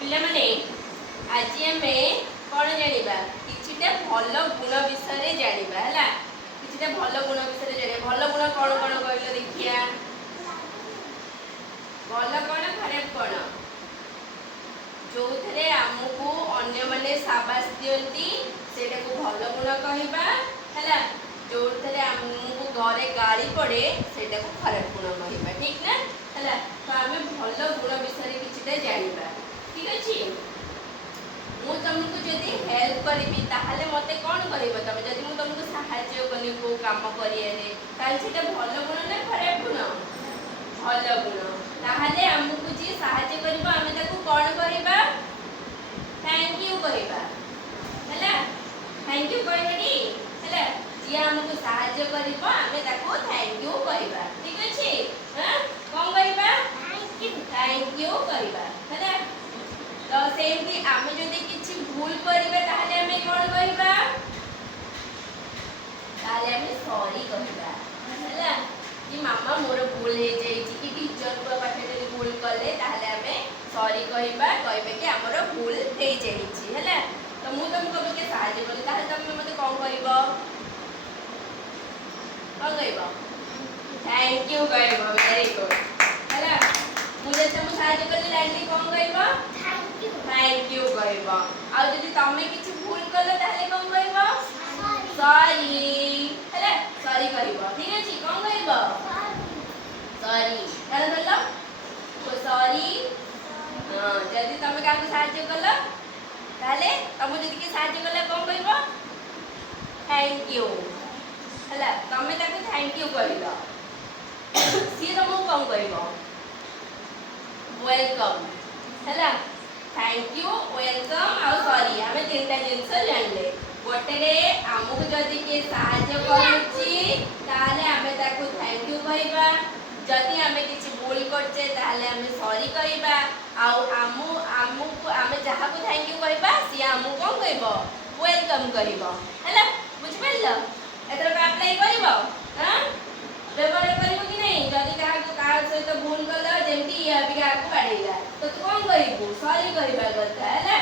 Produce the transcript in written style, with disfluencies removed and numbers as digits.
पिला माने आज आमे कौन जानिबा किछिटा भल गुण विषय जानिबा हला किछिटा भल गुण विषय जानिबा भल गुण कौन कौन कहलो देखिया भल कौन खराब कौन जो थरे हमकु अन्य माने शाबाश दियंती सेटा को भल गुण कहबा हला जो थरे हमकु घरे गाली पड़े सेटा को खराब गुण कहबा ठीक ना हला तो आमे भल गुण विषय किछिटा जानिबा ठीक अछि मु तुमको जदी हेल्प करबी ताहाले मते कोन करबो तमे जदी मु तुमको सहाय्य कली को काम करिया रे ताल सेटा भलो गुण ना खराब गुण भलो गुण ताहाले हमकु जे सहाय्य करबो आमे ताको कोन करबा थैंक यू कहबा हला थैंक यू कहबी हला जे हमकु सहाय्य करबो आमे ताको थैंक यू कहबा ठीक अछि हां कोन कहबा थैंक यू कहबा हला तो सेमती आमे जदी किछि भूल करिबा ताहाले आमे कोन कहबा ताहाले आमे सॉरी कहबा हला कि मामा मोर भूल हे जाई छि कि टीचर को पाठे जदी भूल करले ताहाले आमे सॉरी कहबा कहबे कि हमर भूल हे जाई छि हला तो मु तुमको के सहाय्य करले ताहाले तुम मते कोन कहबो कोन कहबो थैंक यू कहबो वेरी गुड हला मुझे तुम सहाय्य करले लाडली कोन कहबो थैंक यू कहबो आ जदी तमे किछि भूल करले ताले कोन कहबो सॉरी हला सॉरी कहबो ठीक अछि कोन कहबो सॉरी ताले बोलो को सॉरी हां जदी तमे काको सहाय्य करलो ताले तमे जदी के सहाय्य करले कोन कहबो थैंक यू हला तमे ताको थैंक यू कहलो सी तमो कोन कहबो वेलकम हला थैंक यू वेलकम आ सॉरी हमें तीनटा जिंस जानले गोटेरे हमकु जदी के सहाय्य करूची ताले हमें ताको थैंक यू कहबा जदी हमें किछि भूल करछे ताले हमें सॉरी कहबा आ हमकु हमें जहा को थैंक यू कहबा सी हमकु कोन कहबो वेलकम कहबो हला बुझ परलो एतर का अप्लाई करबो हां व्यवहार करबो कि नहीं जदी कहा सहित भूल करलो जेमती या बिगा को बाडैला तो तू कोन कहबो सॉरी कहबा କଥା हला